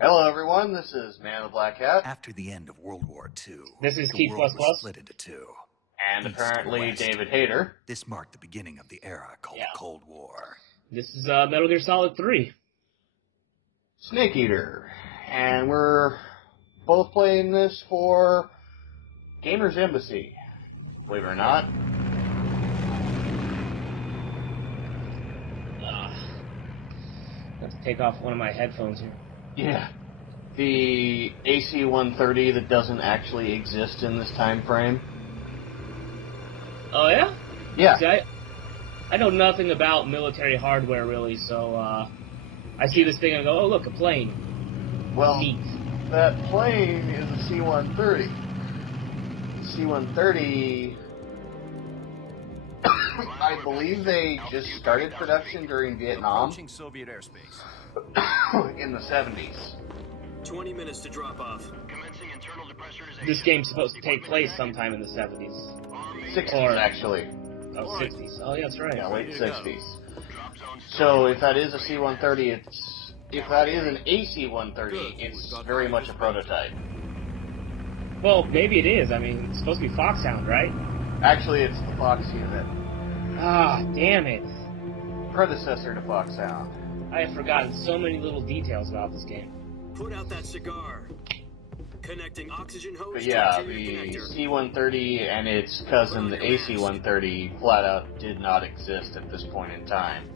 Hello, everyone. This is Man of the Black Hat. After the end of World War II, This is the Keith world Plus was Plus. split into two. And East apparently West. David Hayter. This marked the beginning of the era called the Cold War. This is Metal Gear Solid 3. Snake Eater. And we're both playing this for Gamers Embassy. Believe it or not. I have to take off one of my headphones here. Yeah. The AC-130 that doesn't actually exist in this time frame. Oh, yeah? Yeah. See, I know nothing about military hardware, really, so I see this thing and I go, oh, look, a plane. Well, Neat. that plane is a C-130. C-130... I believe they just started production during Vietnam. Approaching Soviet airspace. In the 70s. 20 minutes to drop off. This game's supposed to take place sometime in the 70s. 60s, actually. Oh, 60s. Oh, yeah, that's right. Yeah, late 60s. So if that is a C-130, if that is an AC-130, it's very much a prototype. Well, maybe it is. I mean, it's supposed to be Foxhound, right? Actually, it's the Fox unit. Ah, damn it. Predecessor to Foxhound. I have forgotten so many little details about this game. Put out that cigar. Connecting oxygen hose. But yeah, to the connector. C-130 and its cousin, the AC-130, flat out did not exist at this point in time.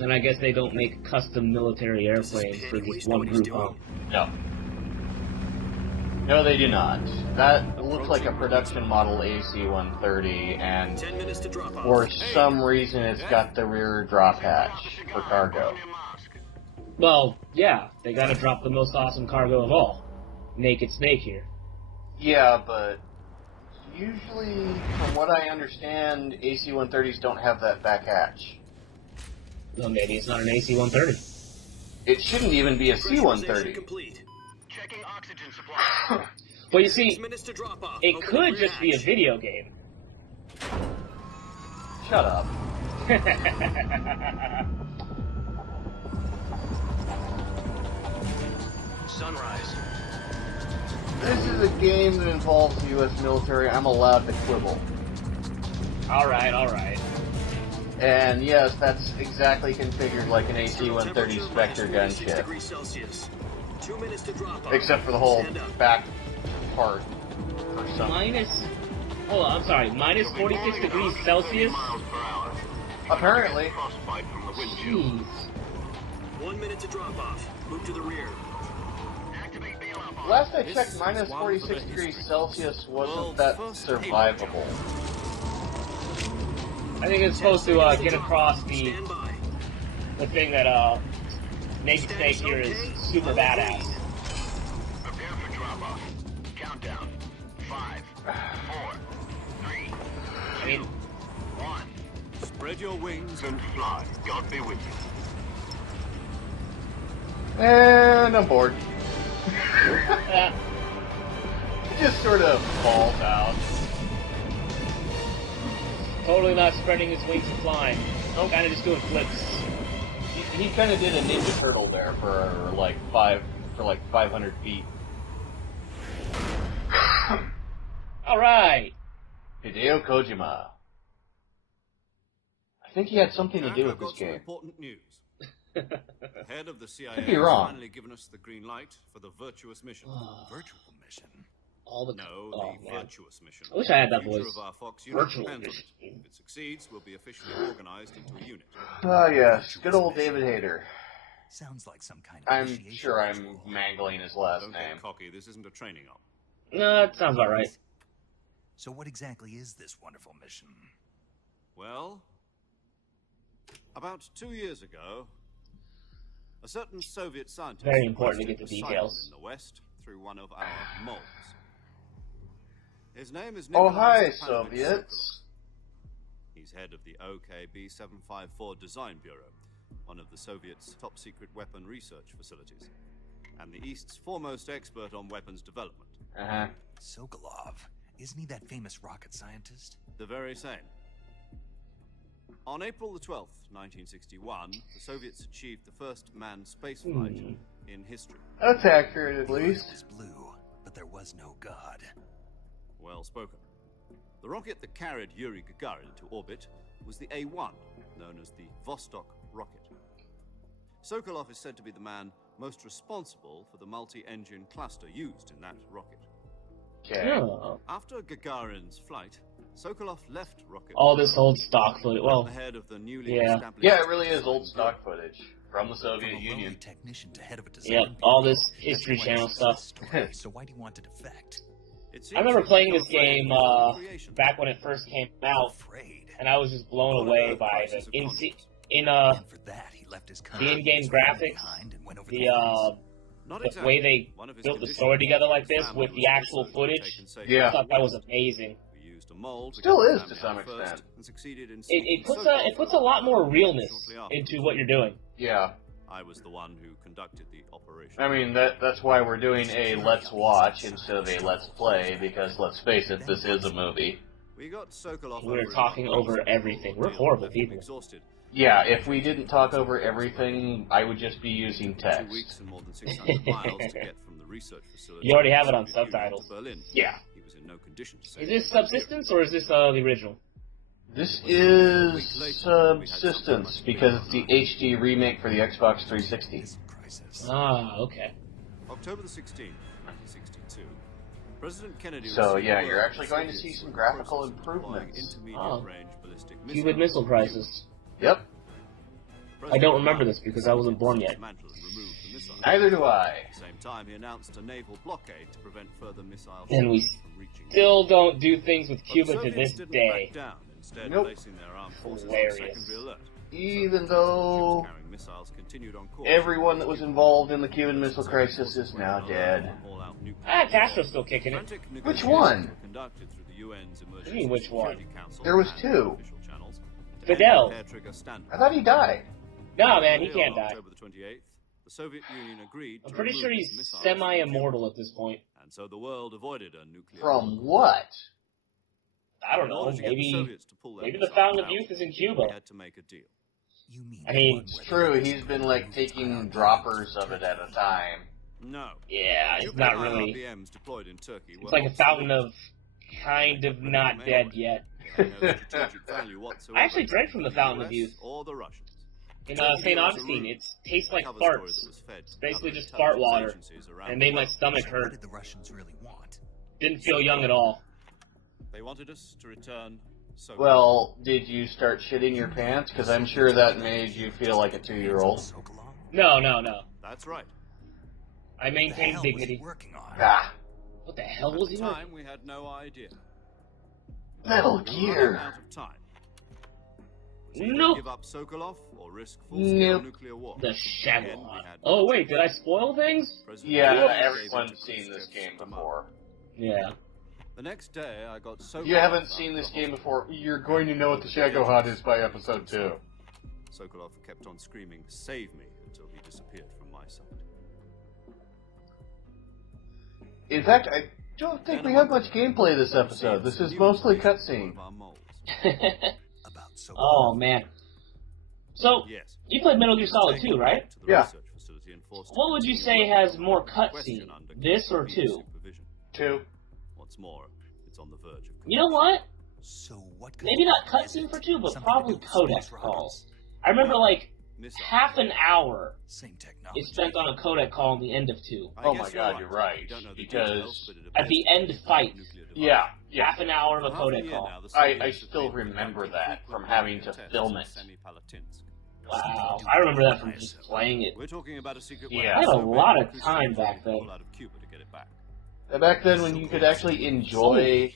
And I guess they don't make custom military airplanes for just one group, huh? No. No, they do not. That looks like a production model AC-130, and 10 minutes to drop off. for some reason it's got the rear drop hatch for cargo. Well, yeah, they gotta drop the most awesome cargo of all. Naked Snake here. Yeah, but usually, from what I understand, AC-130s don't have that back hatch. Well, maybe it's not an AC-130. It shouldn't even be a C-130. Complete. Checking oxygen supply. Well, you see, 6 minutes to drop off. it Open could the just be a hatch. video game. Shut up. Sunrise. This is a game that involves the U.S. military. I'm allowed to quibble. Alright. And yes, that's exactly configured like an AC-130 Spectre gunship. Degrees Celsius. 2 minutes to drop off. Except for the whole Stand up. back part for some. Hold on, I'm sorry, minus 46 degrees Celsius? Apparently. Jeez. 1 minute to drop off. Move to the rear. Last I checked, minus 46 degrees Celsius wasn't that survivable. I think it's supposed to get across the Stand by. thing that Naked Snake here is super badass. Prepare for drop off. Countdown. 5, 4, 3, I mean, 1. Spread your wings and fly. God be with you. And I'm bored. uh, It just sort of falls out. totally not spreading his wings and flying. Oh, kind of just doing flips. He kind of did a Ninja Turtle there for like 500 feet. Alright. Hideo Kojima. I think he had something to do with this game. Important news. The head of the CIA Could be wrong. has finally given us the green light for the virtuous mission. Virtual mission. All the... No, oh, the man. virtuous mission. I wish I had that The future voice. of our Fox unit Virtual depends on mission. it. If it succeeds, we'll be officially organized into a unit. Ah, yes. Good old David Hayter. Sounds like some kind of I'm initiation sure I'm ritual. mangling his last Don't name. get cocky, this isn't a training op. No, it sounds about right. So what exactly is this wonderful mission? Well, about 2 years ago, a certain Soviet scientist Very important to posted get the asylum details. in the West through one of our moles. His name is Oh, Nikolai hi, Stepanovich Soviets. Sokolov. He's head of the OKB 754 Design Bureau, one of the Soviets' top-secret weapon research facilities, and the East's foremost expert on weapons development. Uh-huh. Sokolov. Isn't he that famous rocket scientist? The very same. On April the 12th, 1961, the Soviets achieved the first manned spaceflight in history. That's accurate, at least. It was blue, but there was no God. Well spoken. The rocket that carried Yuri Gagarin to orbit was the A-1, known as the Vostok rocket. Sokolov is said to be the man most responsible for the multi-engine cluster used in that rocket. Okay. Oh. After Gagarin's flight, Sokolov left rocket. All this old stock footage. Well, ahead of the newly yeah. established. Yeah, it really is old stock footage from the From Soviet a Union. lowly technician to head of a design Yep, bureau. all this That's History why Channel it's stuff. a story, so why do you want to defect? It seems I remember that playing this Sokolov game was creation. back when it first came out, Afraid. and I was just blown away by Crisis the of conscience. And for that, he left his country, in-game his family graphics, behind and went over the Not the exactly. way they One of his built the conditions story together like was this family with the was actual also footage. taken safely. Yeah. I thought that was amazing. We used a mold to Still get the is to family some out first extent. and succeeded in It sneaking puts Sokolov it puts a lot more realness shortly after. into what you're doing. Yeah. I was the one who conducted the operation. I mean, that's why we're doing a let's watch instead of a let's play, because let's face it, this is a movie. We got Sokolov We're over talking in over Moscow. everything. We're Ordeal horrible left him people. Exhausted. Yeah, if we didn't talk over everything, I would just be using 2 text. weeks and more than 600 miles to get from the research facility. You already have it on to subtitles. Berlin. Yeah. He was in no condition to say Is this Subsistence or is this the original? This is Subsistence, because it's the HD remake for the Xbox 360. Missile crisis. Ah, okay. October the 16th, 1962. President Kennedy So, received yeah, word you're actually that going to Soviets see some were in the graphical process of deploying improvements. intermediate-range ballistic Cuban Missile Crisis. Yep, I don't remember this because I wasn't born yet. Dismantle and remove the missile. neither do I. At the same time, he announced a naval blockade to prevent further missile And we shots from reaching. Still don't do things with But Cuba the to Soviets this didn't day. back down, instead Nope. placing their armed forces on Hilarious. secondary alert. Even though Ships-carrying missiles continued on course. everyone that was involved in the Cuban Missile Crisis is now dead. All-out nuclear Ah, war. Castro's still kicking it. Frantic Which negotiations one? were conducted through the UN's What do you mean, which one? Security Council There was and two. official channels to Fidel. end the hair-trigger standoff. I thought he died. No, man, he On can't die. October the 28th, the Soviet Union agreed I'm to pretty remove sure its he's missiles from semi-immortal at this point. Cuba, and so the world avoided a nuclear From war. what? I don't In know, order to get the maybe Soviets to pull their maybe the missiles Fountain of out, Youth is in we Cuba. had to make a deal. You mean I mean, one It's where true, the he's been like taking droppers of it at a time. No. Yeah, it's Nuclear not really. IRBMs deployed in Turkey It's were like a fountain obsolete. of kind of not dead yet. They had no strategic value whatsoever I actually drank from the to Fountain of US Youth. or the Russians. In Turkey St. was a Augustine, room. it tastes like Cover story farts. that was fed to Basically other just fart intelligence water. agencies around And it the made my world. stomach What hurt. did the Russians really want? Didn't feel young at all. They wanted us to return Sokolov. Well, did you start shitting your pants? Because I'm sure that made you feel like a 2-year-old. Sokolov? No. That's right. I What the maintained hell was he dignity. working on? Ah, What the hell At was the he doing? time, we had no idea. Metal We were running Gear. out of time. It was either Nope. give up Sokolov or risk full-scale Nope. nuclear war. The Again, we Shagalot. had Oh no wait, did I spoil things? President Yeah, Kennedy gave everyone's into seen this Khrushchev's game command. before. Yeah. The next day, I got Sokolov. If you haven't out seen of this the game hospital. before, you're going to know what the Shagohod is by episode 2. Sokolov kept on screaming, "Save me," until he disappeared from my sight. In fact, I don't think we have much gameplay this episode. This is mostly cutscene. One of our moles. About Sokolov. Oh man. So Yes. you played Metal Gear Solid Taken 2, right? back to the Yeah. research facility and forced to What would you continue say working has more without question cutscene, under this or KGB 2? supervision. 2. What's more, it's on the verge of. You know what? So what kind Maybe of not weapon is cutscene it? for 2, but Something to probably do with codec space calls. rockets? I remember like Missile. half an hour Same technology. is spent on a codec call in the end of 2. I Oh guess my God, you're you're right, We don't know the because details, but it at the appears end to be fight- a nuclear device. Yeah. Half an hour of a For half codec year call. now, the I Soviets have still been remember conducting that from frequent having to tests film at it. Semipalatinsk. Wow. I remember that from just playing it. We're talking about a secret Yeah. weapon. I had a so big lot that of Khrushchev time had back to then. pull out of Cuba to get it back. Back then, when you could actually enjoy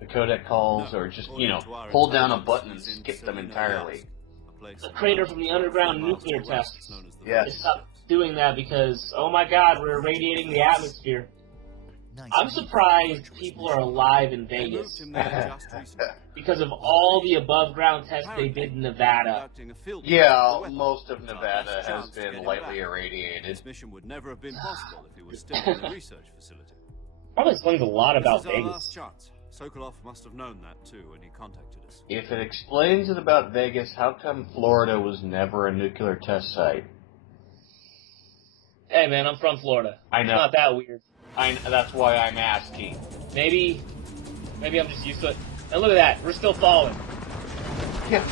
the codec calls, No, or just, according you know, to our hold down a intelligence, button and he's in skip them Severinoye entirely. Yezd, a place The about crater from the underground 4 miles to nuclear the west, tests. known as the Yes. They stopped doing that because, oh my god, we're irradiating the atmosphere. I'm surprised people are alive in They moved Vegas him there just recently. because of all the above ground tests they did in Nevada. Conducting a field test Yeah, of the weapon. most of It's our Nevada best has chance to get been him lightly back. irradiated. This mission would never have been possible if he was still in the research facility. Probably explains a lot This about is our last Vegas. chance. Sokolov must have known that too when he contacted us. If it explains it about Vegas, how come Florida was never a nuclear test site? Hey man, I'm from Florida. I know. It's not that weird. That's why I'm asking. Maybe I'm just used to it. And look at that, we're still falling. Yeah.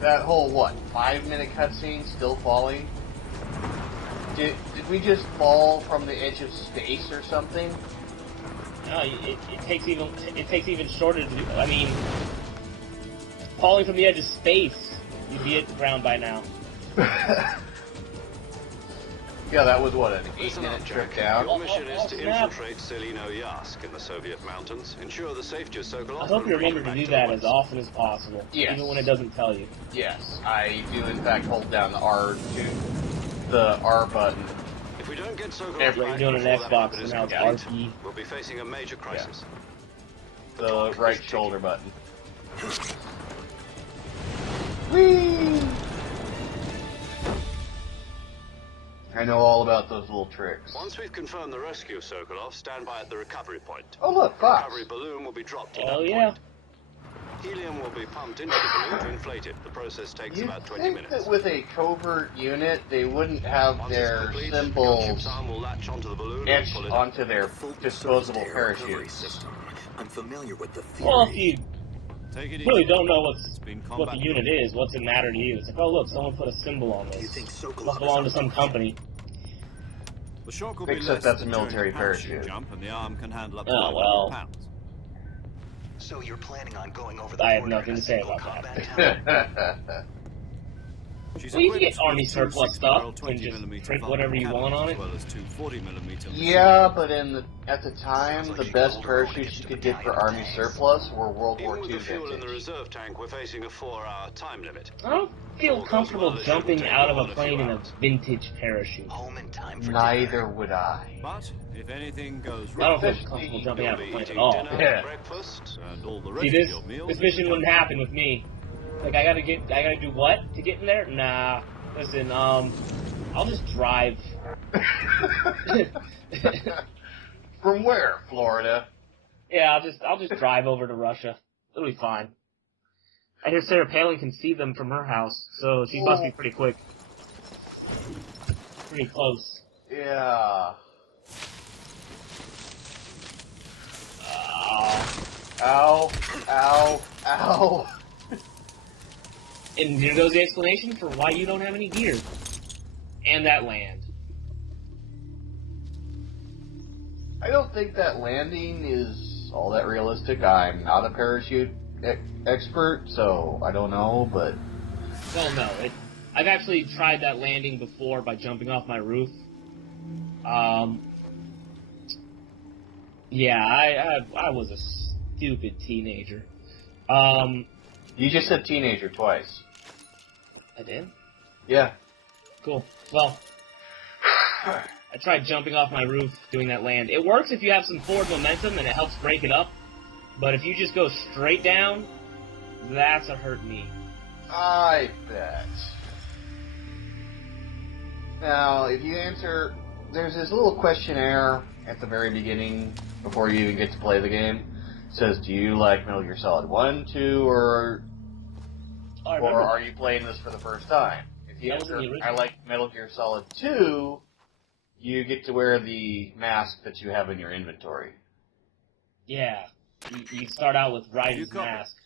That whole, 5-minute cutscene still falling? Did we just fall from the edge of space or something? No, it takes even shorter to do. I mean, falling from the edge of space, you'd be at the ground by now. Yeah, that was an Listen up, 8-minute Jack. trip down? Your mission is to snap. infiltrate Selino Yask in the Soviet mountains, ensure the safety of Sokolov. I hope and you bring remember him to back do the that West. as often as possible, Yes. even when it doesn't tell you. Yes, I do in fact hold down the R button. If we don't get Sokolov Every- back You're doing an before that Xbox, weapon and is now it's complete, RP. we'll be facing a major crisis. The right shoulder button. Whee! I know all about those little tricks. Once we've confirmed the rescue of Sokolov, stand by at the recovery point. Oh look, The Fox. recovery balloon will be dropped at Hell that yeah. point. Helium will be pumped into the balloon to inflate it. The process takes You'd about 20 think minutes. that with a covert unit, they wouldn't have Once it's their complete, the symbols gunship's arm will latch onto the balloon and etched pull it up. onto their disposable parachutes. I'm familiar with the theory. Well, if you Take it really easy. don't know It's been what combat. the unit is, what's it matter to you? It's like, oh look, someone put a symbol on You this. think Sokolov Must belong to is some company. The shock will be Except less that's a than during military parachute parachute. jump, and the arm can handle up to Oh, 500 well. pounds. So you're planning on going over the I have border nothing in a to say single about that. combat town? She's Well, you can equipped get army with two surplus 60-barrel stuff and 20mm just print Vulcan whatever you cannons, want on it. as well as two 40mm Yeah, but at the time, Sounds like the you best called her over parachutes against you a could get for battalion of Army tanks. surplus were World War Even II with the fuel in the vintage. reserve tank, we're facing a 4-hour time limit. I don't feel All goes comfortable well, it shouldn't jumping take out of more a than a plane few in a hours. vintage parachute. Home in time for Neither dinner. would I. But if anything goes I don't wrong, feel Especially- comfortable jumping You'll out of be a plane at eating all. dinner, Yeah. breakfast. and all the rest See, of this your meals... this mission wouldn't happen with me. Like, I gotta do what to get in there? Nah. Listen, I'll just drive. From where, Florida? Yeah, I'll just drive over to Russia. It'll be fine. I hear Sarah Palin can see them from her house, so she must be pretty quick. Pretty close. Yeah. Ow, ow, ow. And there goes the explanation for why you don't have any gear. And that land. I don't think that landing is all that realistic. I'm not a parachute expert, so I don't know, but... Well, no. I've actually tried that landing before by jumping off my roof. Yeah, I was a stupid teenager. You just said teenager twice. I did? Yeah. Cool. Well, I tried jumping off my roof doing that land. It works if you have some forward momentum and it helps break it up. But if you just go straight down, that's a hurt knee. I bet. Now, if you answer... There's this little questionnaire at the very beginning, before you even get to play the game. It says, do you like Metal Gear Solid 1, 2, or I remember are you playing this for the first time? If you That was in answer, the I original. like Metal Gear Solid 2, you get to wear the mask that you have in your inventory. Yeah. You start out with You Raiden's copy. mask.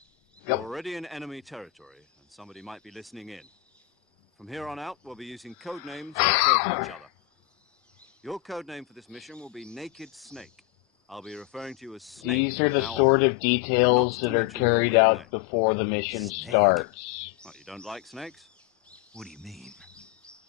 You're Yep. already in enemy territory, and somebody might be listening in. From here on out, we'll be using code names to refer to each other. Your code name for this mission will be Naked Snake. I'll be referring to you as Snake. These are the from now sort on. of details that are carried out before the mission starts. What, you don't like snakes? What do you mean?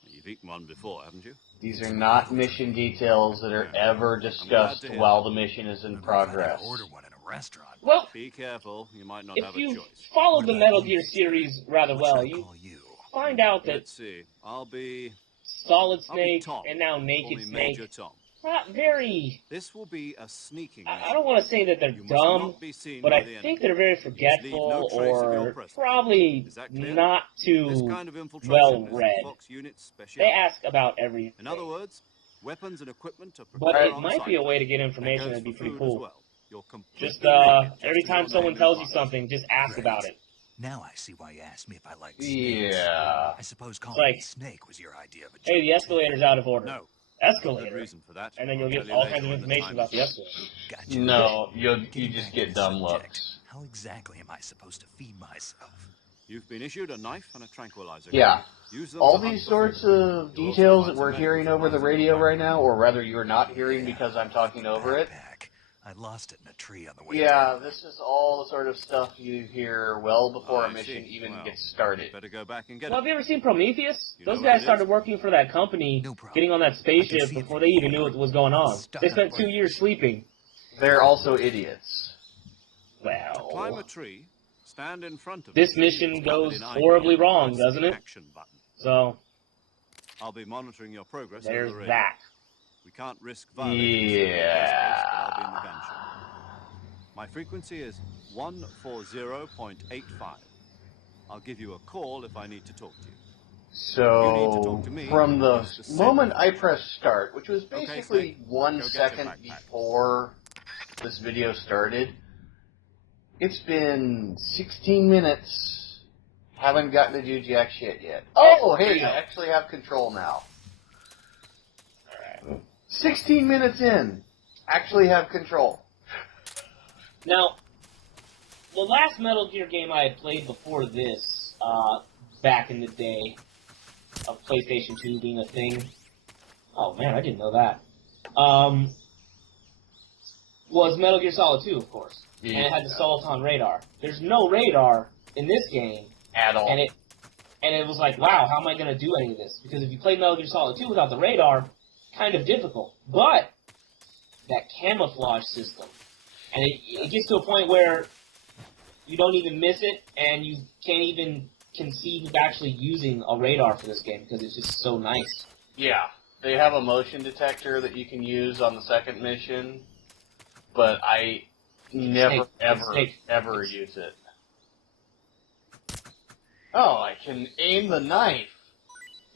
You've eaten one before, haven't you? These are not mission details that are ever discussed hear while the mission is in Remember if I had to progress. order one in a restaurant. Well, Be careful, you might not if have a you choice. followed the What Metal about Gear you? series rather What should well, I you call you? find out that Let's see. I'll be Solid I'll be Snake Tom. and now Call Naked me Snake, Major Tom. not very... This will be a sneaking I mission. don't want to say that they're You must dumb, not be seen but by I the think enemy. they're very leave forgetful no trace of your or presence. probably Is that clear? not This too kind of infiltration well is the read. Fox unit's They specialty. ask about everything. In other words, weapons and equipment are But prepared it on might site. be a way to get That information goes that'd be for pretty food cool. as well. you're completely Just naked every to time your someone name tells you and something, just ask Great. about it. Now I see why you asked me if I like snakes. Yeah. I suppose calling like, me Snake was your idea of a Hey, joke, the escalator's out of order. No. Escalator. Good reason for that. And then you'll I'll get tell you all later kinds of when the information time about is the right. escalator. Gotcha. No, you Getting just back get to the dumb subject, looks. How exactly am I supposed to feed myself? You've been issued a knife and a tranquilizer. Yeah. Use them All to hunt these for sorts food. of You'll also details find that some we're medical hearing over the supplies in your radio right backpack. now, or rather you're not hearing Yeah, because I'm talking over it. backpack. I lost it in a tree on the way Yeah, down. this is all the sort of stuff you hear well before a I mission see. even Well, gets started. Better go back and get Well, it. have you ever seen Prometheus? You know Those where guys it started is? working for that company, No problem. getting on that I can spaceship see it before from they even here. knew what was going on. Stuck They on a spent 2 branch. years sleeping. They're also idiots. To climb a Well, tree, stand in front of this the tree mission and covered goes in ivy horribly and wrong, press the doesn't it? Action button. So, I'll be monitoring your progress over there's the radio. that. We can't risk violating the Soviet airspace, but I'll be in the Yeah. gunship. My frequency is 140.85. I'll give you a call if I need to talk to you. You need to So, talk to me. from the Use the moment signal. I pressed start, which was Okay, basically Snake. 1 Go get your second backpack. before this video started, it's been 16 minutes. Haven't gotten to do jack shit yet. Oh, hey, I actually have control now. 16 minutes in, actually have control. Now, the last Metal Gear game I had played before this, back in the day of PlayStation 2 being a thing. Oh man, I didn't know that. Was Metal Gear Solid 2, of course. And it had the Soliton radar. There's no radar in this game, At all. and it was like, wow, how am I going to do any of this? Because if you play Metal Gear Solid 2 without the radar, kind of difficult. But that camouflage system, and it gets to a point where you don't even miss it, and you can't even conceive of actually using a radar for this game because it's just so nice. Yeah, they have a motion detector that you can use on the second mission, but I never, ever use it. Oh, I can aim the knife.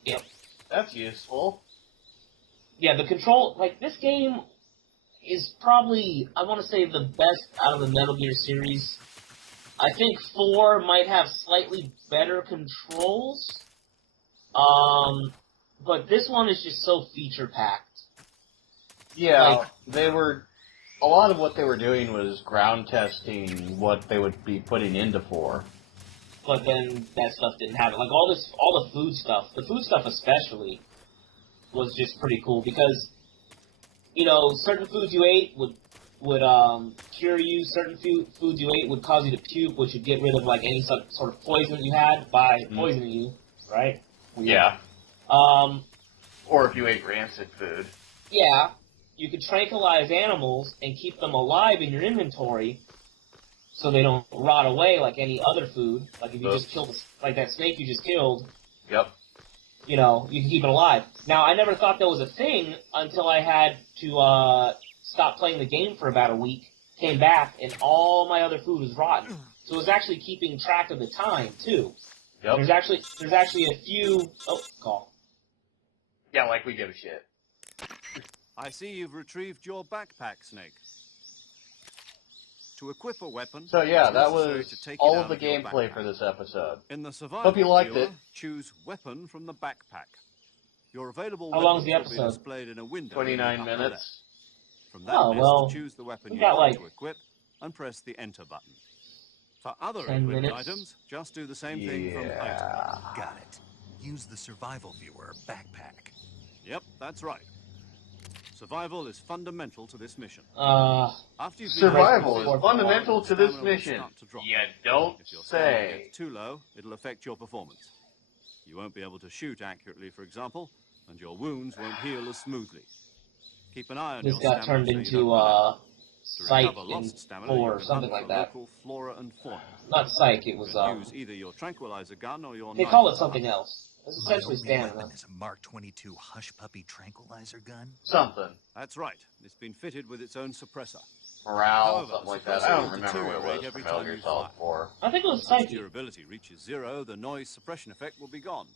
Yep. That's useful. Yeah, the control, like, this game is probably, I want to say, the best out of the Metal Gear series. I think 4 might have slightly better controls, but this one is just so feature-packed. Yeah, a lot of what they were doing was ground testing what they would be putting into 4. But then that stuff didn't happen. Like, all the food stuff especially, was just pretty cool, because, you know, certain foods you ate would cure you, certain foods you ate would cause you to puke, which would get rid of, like, any sort of poison that you had by poisoning you, right? Yeah. Or if you ate rancid food. Yeah, you could tranquilize animals and keep them alive in your inventory so they don't rot away like any other food. Like if you just killed, like that snake you just killed. Yep. You know, you can keep it alive. Now, I never thought that was a thing until I had to stop playing the game for about a week, came back, and all my other food was rotten. So it was actually keeping track of the time, too. Yep. There's actually a few... Oh, call. Yeah, like we give a shit. I see you've retrieved your backpack, Snake. To equip a weapon... So yeah, it's that necessary was to take it all out of the your gameplay backpack. for this episode. In the survival Hope you liked viewer, it. choose weapon from the backpack. Your available How long's weapons the will be episode? displayed in a window. 29 in the upper minutes. left. From that Oh, list, well, choose the weapon we you got, want like, to equip and press the enter button. For other 10 equipped minutes. items, just do the same thing from item. Yeah. Got it. Use the survival viewer backpack. Yep, that's right. Survival is fundamental to this mission. After you've been Survival rescued, is fundamental to this stamina will mission. start to drop. You don't If your stamina say. gets too low, it'll affect your performance. You won't be able to shoot accurately, for example, and your wounds won't heal as smoothly. Keep an eye on This your got stamina turned so you into, don't run out. To Psych recover in lost stamina, 4 you or can something hunt like for that. local flora and fauna. Not Psych, it You was, can use either your tranquilizer gun or your they knife call it to something hunt. else. It's My essentially only stamina. weapon is a Mark 22 Hush Puppy tranquilizer gun. Something. That's right. It's been fitted with its own suppressor. Morale, However, something like the that. I suppressor don't will remember what it deteriorate was every for Metal time Gear you Solid fire. 4. I think it was Once Psyche. durability reaches 0, the noise suppression effect will be gone.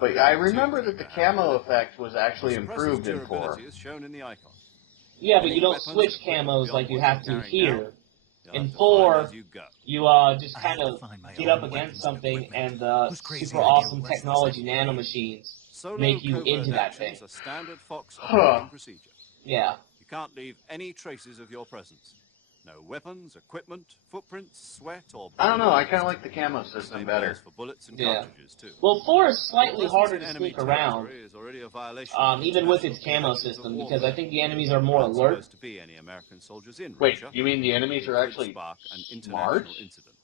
But I remember that the camo effect was actually The suppressor's improved in 4. durability is shown in the icon. Yeah, but you Any don't weapons, switch equipment camos beyond like you what have you're to carrying now, here. you'll In have to 4, find as you go. you just I kind have to of find my get own up against weapons and something, equipment. and the Whose crazy super idea awesome was this technology anyway? nanomachines Solo make you covert into that thing. actions are standard Fox Huh. operating procedure. Yeah. You can't leave any traces of your presence. No weapons, equipment, footprints, sweat, or I don't know. I body kind of odors. like the camo system Same better. goes for bullets and Yeah. cartridges too. Well, 4 is Your slightly presence harder in to enemy sneak around, territory is already a violation of even with its international camo conventions of system, because I warfare. think the enemies are There more aren't alert. supposed to be any American soldiers in Wait, Russia. you mean the enemies It are could actually spark an smart? international incident.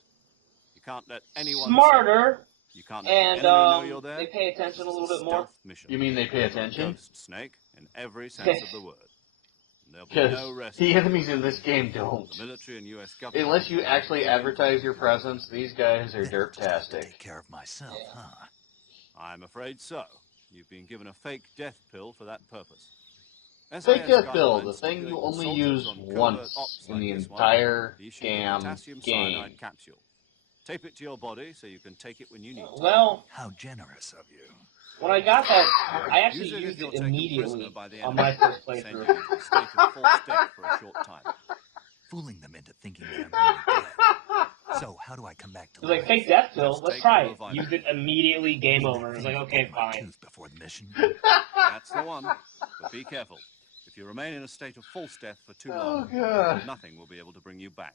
You can't let anyone Smarter, see you. You can't let and the enemy know you're there. they pay attention a This is little bit more. stealth mission. You mean they pay You're a attention? ghost, Snake, in every sense of the word. And there'll be Because no rest the for you. enemies in this game don't. The military and U.S. government. Unless you actually advertise your presence, these guys are Then I'll just have to derptastic. take care of myself, Yeah. huh? I'm afraid so. You've been given a fake death pill for that purpose. Fake SAS death pill, guidelines the thing stipulate you that only soldiers use on covert once ops in like the this one entire be issued a damn potassium game. cyanide capsule. Tape it to your body so you can take it when you need to. Well, How generous of you. when I got that, I actually Use it if used you're it taken immediately prisoner by the on enemy. my first Send you playthrough. into a state of false death for a short time. Fooling them into thinking that I'm really dead. So, how do I come back to It was like, life? fake death pill, Just let's take try the it. reviver. Used it immediately, game Mean that over. I was thing like, you okay, broke my fine. tooth before the mission? That's the one. But be careful. If you remain in a state of false death for too Oh, long, God. nothing will be able to bring you back.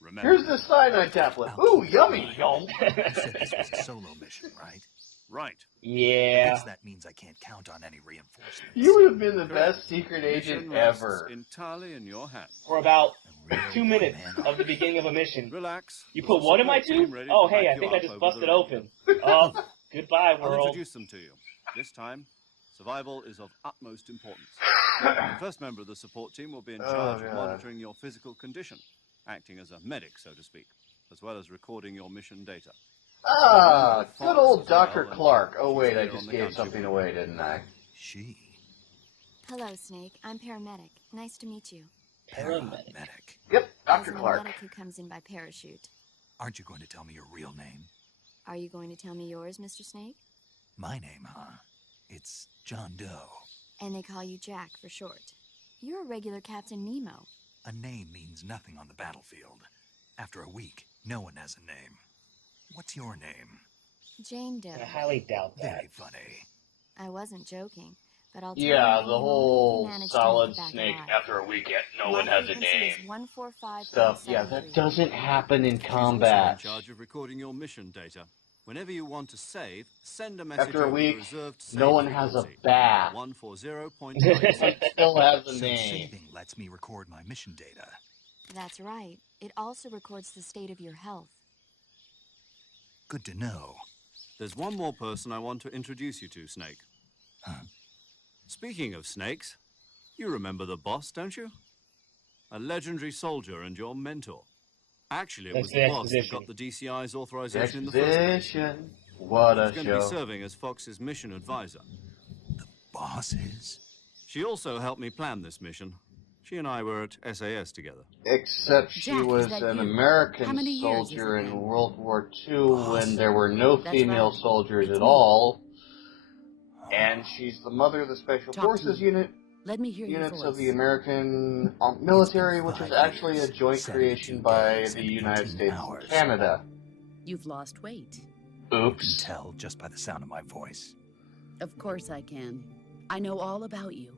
Remember. Here's the cyanide tablet. I'll Ooh, keep yummy, in yum. mind. You said this was a solo mission, right? Right. I Yeah. guess that means I can't count on any reinforcements. You would have been the Correct. best secret Mission agent rests ever. entirely in your hands. For about A real 2 minutes one-man of the army. beginning of a mission. Relax. You There's put a what in my support team tooth? ready Oh, to hey, back I you think I up just over busted the open. Oh, goodbye, I'll world. introduce them to you. This time, survival is of utmost importance. The first member of the support team will be in Oh, charge of God. monitoring your physical condition, acting as a medic, so to speak, as well as recording your mission data. Ah, good old Dr. Well, Clark. Oh, wait, I she's here just on the gave gun something ship. away, didn't I? She. Hello, Snake. I'm paramedic. Nice to meet you. Paramedic. Paramedic. Yep, As Dr. in a Clark. medic who comes in by parachute. Aren't you going to tell me your real name? Are you going to tell me yours, Mr. Snake? My name, huh? It's John Doe. And they call you Jack for short. You're a regular Captain Nemo. A name means nothing on the battlefield. After a week, no one has a name. What's your name? Jane Doe. I highly doubt that. Very funny. I wasn't joking, but I'll tell you Yeah, my the name only if whole you manage to solid make it back snake alive. after a week yet no My one has a frequency name. is 145.73. Stuff, yeah, that doesn't happen in She's also in combat. charge of recording your mission data. Whenever you want to save, send a message After a over week, the reserved save no one has a frequency, bath. 140.96. Still has a So name. saving lets me record my mission data. That's right. It also records the state of your health. Good to know. There's one more person I want to introduce you to, Snake. Huh? Speaking of snakes, you remember the boss, don't you? A legendary soldier and your mentor. Actually, it was That's the boss that exposition. got the DCI's authorization in the first place. Exposition. What a She's going to be show. serving as Fox's mission advisor. Boss is? She also helped me plan this mission. She and I were at SAS together. Except she Jack, is was that an you? How American many years soldier has it in been? World War II when there were no That's female right. soldiers It's at me. all. And she's the mother of the Special Talk to Forces me. unit, Let me hear your units voice. of the American military, It's been which is 5 actually a years, joint 72 creation by days, the and United 18 States hours. and Canada. You've lost weight. You can Oops. tell just by the sound of my voice. Of course I can. I know all about you.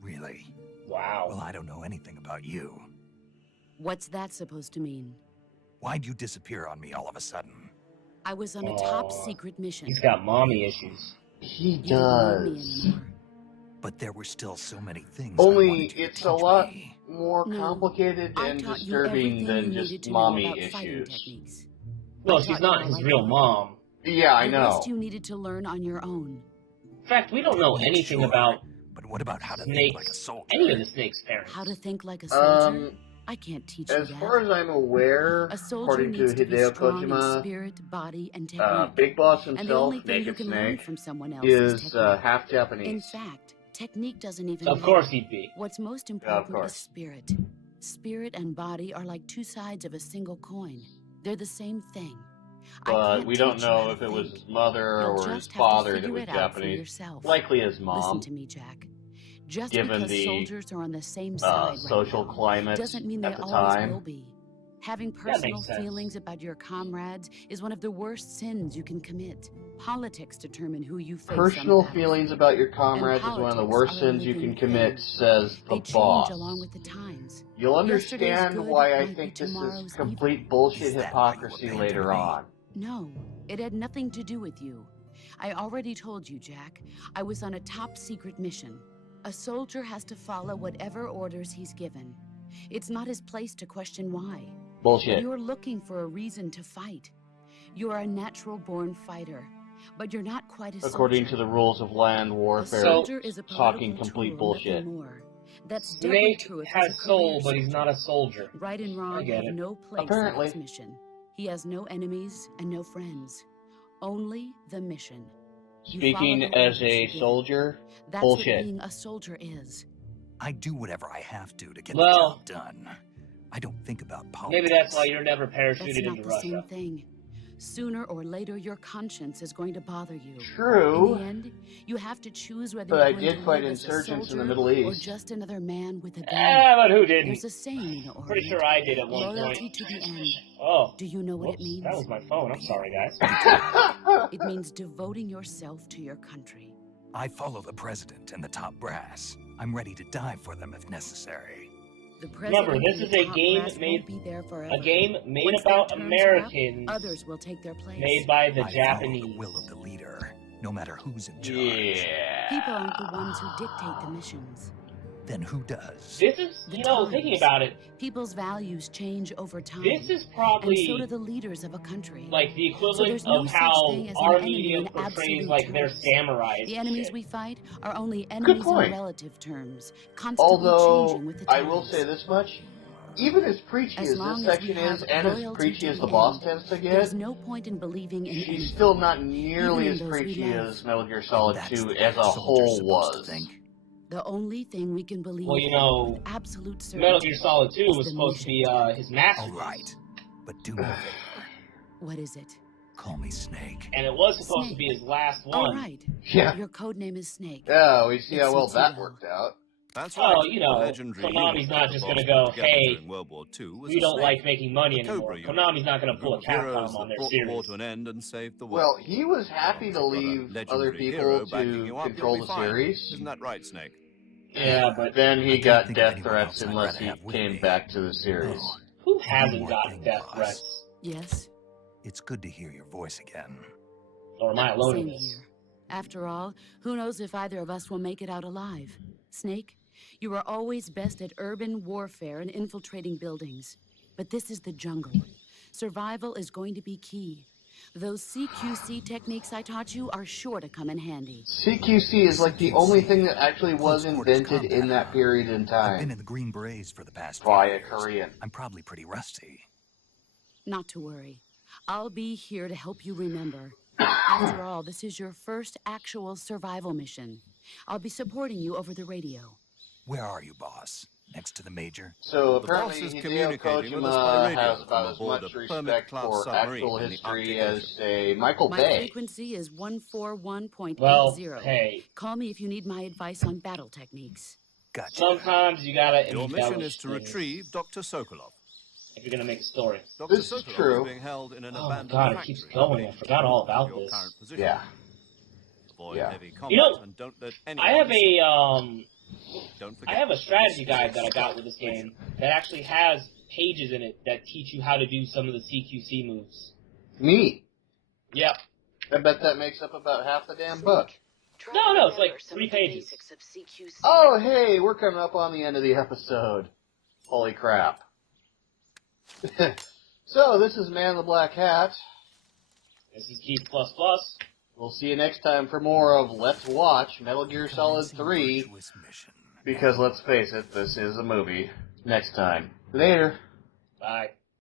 Really? Wow. Well, I don't know anything about you. What's that supposed to mean? Why'd you disappear on me all of a sudden? I was on a top secret mission. He's got mommy issues. He You didn't know me does. anymore. But there were still so many things I Only wanted you to it's a teach lot me. more No, complicated I and taught you disturbing everything than you just needed to know mommy about fighting issues. techniques. No, I she's taught not you his all I real could. mom. Yeah, I The know. rest you needed to learn on your own. In fact, we don't know anything Sure, about But what about how to think Snake's, like a soldier? any of the Snake's parents. How to think like a soldier? Um, I can't teach you as that. far as I'm aware, A soldier according to needs to be Hideo strong in Kojima, spirit, body, and technique. Big Boss and the himself, only thing you Naked can learn Snake, from someone else is technique. half Japanese. In fact, technique doesn't even Of matter. course he'd be. What's most of important course. is spirit. Spirit and body are like two sides of a single coin. They're the same thing. I But can't we don't teach you know how if to it was think. his mother You'll or his just have to father that figure was it out for Japanese. yourself. Likely his Listen mom. to me, Jack. Just given because the soldiers are on the same side social right now, climate doesn't mean they at the always time. will be. Having That personal makes sense. feelings about your comrades is one of the worst sins you can commit. Politics determine who you face Personal on the feelings battlefield. about your comrades And is one of the politics worst are a sins you can living commit, thing. says the They change boss. along with the times. You'll Yesterday's understand good why I might be think this is tomorrow's complete evil. bullshit Is that why you hypocrisy abandoned later me? on. No, it had nothing to do with you. I already told you, Jack. I was on a top secret mission. A soldier has to follow whatever orders he's given. It's not his place to question why. Bullshit. You're looking for a reason to fight. You're a natural-born fighter, but you're not quite a According soldier. to the rules of land A warfare, soldier is a talking political complete tool, bullshit. nothing more. That's doubly Snake true if he's a has soul, career but he's soldier. not a soldier. Right and I wrong get have it. no place Apparently. in this mission. He has no enemies and no friends. Only the mission. You Speaking follow the as orders a you're given. soldier, That's bullshit. what being a soldier is. I do whatever I have to get Well, the job done. I don't think about politics. Maybe that's why you're never That's parachuted not into the same Russia. thing. Sooner or later, your conscience is going to bother you. True. In the end, you have to choose whether But you're I going did to fight live as a insurgents in the soldier Middle or East. just another man with a gun. But who didn't? There's a saying in the Orient. Pretty sure I did at one Loyalty point. to the end. Oh, Do you know what it whoops, means? that was my phone. I'm sorry, guys. It means devoting yourself to your country. I follow the president and the top brass. I'm ready to die for them if necessary. The president Remember, this and is the a top game brass made- won't be there forever. A game made Once their about terms are up, Americans, others will take their place. made by the I follow Japanese. the will of the leader, no matter who's in charge. Yeah. People aren't the ones who dictate the missions. Then who does? This is, The you know, times. thinking about it, People's values change over time. this is and so do probably the leaders of a country. like the So equivalent there's no of such how thing as an our enemy media in portrays absolute like their terms. samurais. The and enemies shit. we fight are only enemies in point. relative terms, constantly Although, changing with the I times. will say this much, even as preachy As as long this as section we is, have and as loyalty preachy to as the the boss end, tends to get, There's no point in believing in she's anything. still not nearly Even as those we preachy love. as Metal Gear Solid That's 2 the as way a soldier's whole supposed to was. think. The only thing we can believe Well, you in know, with absolute certainty Metal Gear Solid 2 is was the supposed to be mission. his All masterpiece. right, but do me a favor. What is it? Call me Snake. And it was supposed to Snake. be his last one. All right. Yeah. Your code name is Snake. Yeah, we see It how well suits you that well. worked out. That's Well, right. you know, The legendary Konami's unit not the just boss gonna go, put together hey, during World War II was We a don't snake. like making money The anymore. Cobra unit, Konami's not going a to pull a group of heroes Capcom on that their brought the war series. to an end and saved the world. Well, he was happy to Got a leave legendary other hero people backing you to up, control you'll the be fine. series. Isn't that right, Snake? Yeah, but Then he can't got think of death anyone threats else I'd unless rather he have with came me. back to the series. Oh, who one hasn't more gotten thing, death boss. threats? Yes? It's good to hear your voice again. Or am I alone in Same this? here. After all, who knows if either of us will make it out alive? Snake, you are always best at urban warfare and infiltrating buildings. But this is the jungle. Survival is going to be key. Those CQC techniques I taught you are sure to come in handy. CQC is like the only thing that actually was Close quarters invented in combat, that huh? period in I've been time in the Green Berets for the past by few a years. Korean. I'm probably pretty rusty. Not to worry. I'll be here to help you remember. After all, this is your first actual survival mission. I'll be supporting you over the radio. Where are you, boss? Next to the major? So The apparently boss is Hideo communicating with us by Kojima radio has from about as aboard much a respect Permit-class for submarine actual in the history Arctic as, say, Michael My Bay. frequency is 141.80. Well, hey, Call me if you need my advice on battle techniques. Gotcha. sometimes you gotta Your mission embellish is to things retrieve Dr. Sokolov. if you're gonna make a story. Dr. This is Sokolov true. is being held in an Oh my abandoned God, it factory. keeps going. I forgot all about Your this. current position. Yeah. Avoid Yeah. heavy combat You know, and don't let anyone I have see you. a Don't I forget. have a strategy guide that I got with this game that actually has pages in it that teach you how to do some of the CQC moves. Neat. Yep. I bet that makes up about half the damn book. No, it's like 3 pages. Oh, hey, we're coming up on the end of the episode. Holy crap. So, this is Man in the Black Hat. This is Keith++. We'll see you next time for more of Let's Watch Metal Gear Solid Commencing 3, virtuous mission. because let's face it, this is a movie. Next time. Later. Bye.